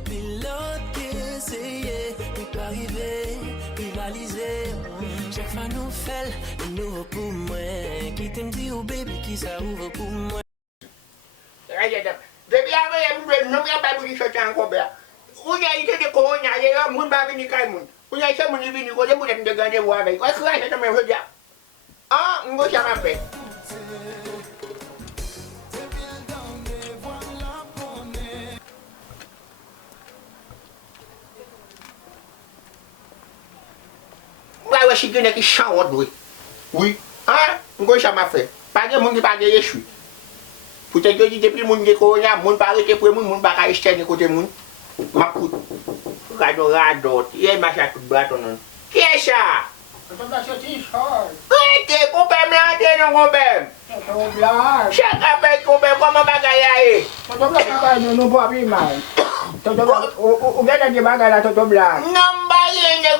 Y'a pilote qui essaye, puis pas arriver, rivaliser. Chaque fois nous fait le nouveau pour moi. Qui t'aime dit au baby qui ça ouvre pour moi. Depuis avant, nous n'avons pas voulu sortir encore. Où il y a été de corona, il y a un monde qui est venu. Où il y a été venu, il y a été de garder voir avec. Qu'est-ce que c'est que je veux dire? Ah, on va s'en rappeler. Ouais, c'est quelqu'un qui chante, oui. Oui. Hein? On va s'en rappeler. Pas de monde qui parle de Jésus. Peut-être que depuis le monde qui est corona, le monde pas arrêté pour le monde, le monde pas rester de côté monde. Ma coute. Regarde, il y a un machin tout bas ton nom. Qui est ça? T'es coupé blanc, t'es non coupé. Chaque appel coupé, comment bagaille? Não vou abrir mais. O que é de bagulho todo blanco? Non, bagaille,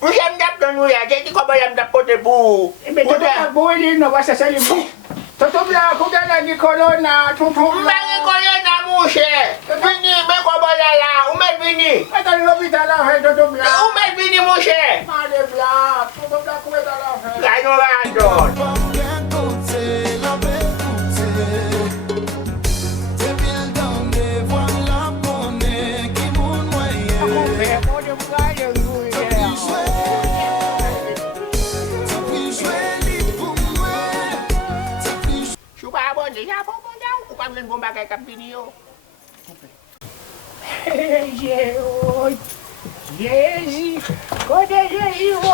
vous j'aime d'apprendre nous, j'ai dit comment j'aime d'apporter pour. Mais todo bom ele não vai ser ele. Todo blanco, o que é de corona, tudo blanco. Bagaille corona, mouche. Vini, mais comment là, où met vini? Mas tá no hospital lá, é todo blanco. Où met vini, mouche? Mas de blanco, todo blanco é lá. Gagnons. Vou bagar com a pneu. Jesus, quando é Jesus,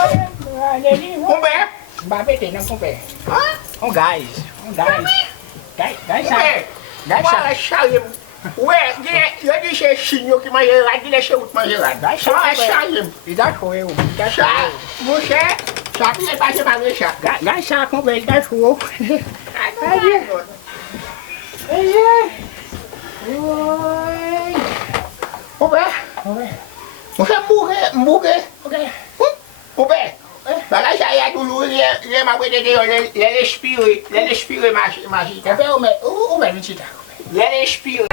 olha. Com pé? Babete, não com pé. Hã? Gás. Gás sai. Ué, sai. Ué, eu deixei chinho que mais gelado, que deixei outro mais gelado. Gás sai. E dá show, Chá. Você, chá que você faz pra deixar. Gás sai com pé, dá show. Ô bé, você é hambúrguer. Ô bé, vai já é do Luiz, ele é uma coisa de ele respira mais. Quer ver o meu mentira? Ele respira.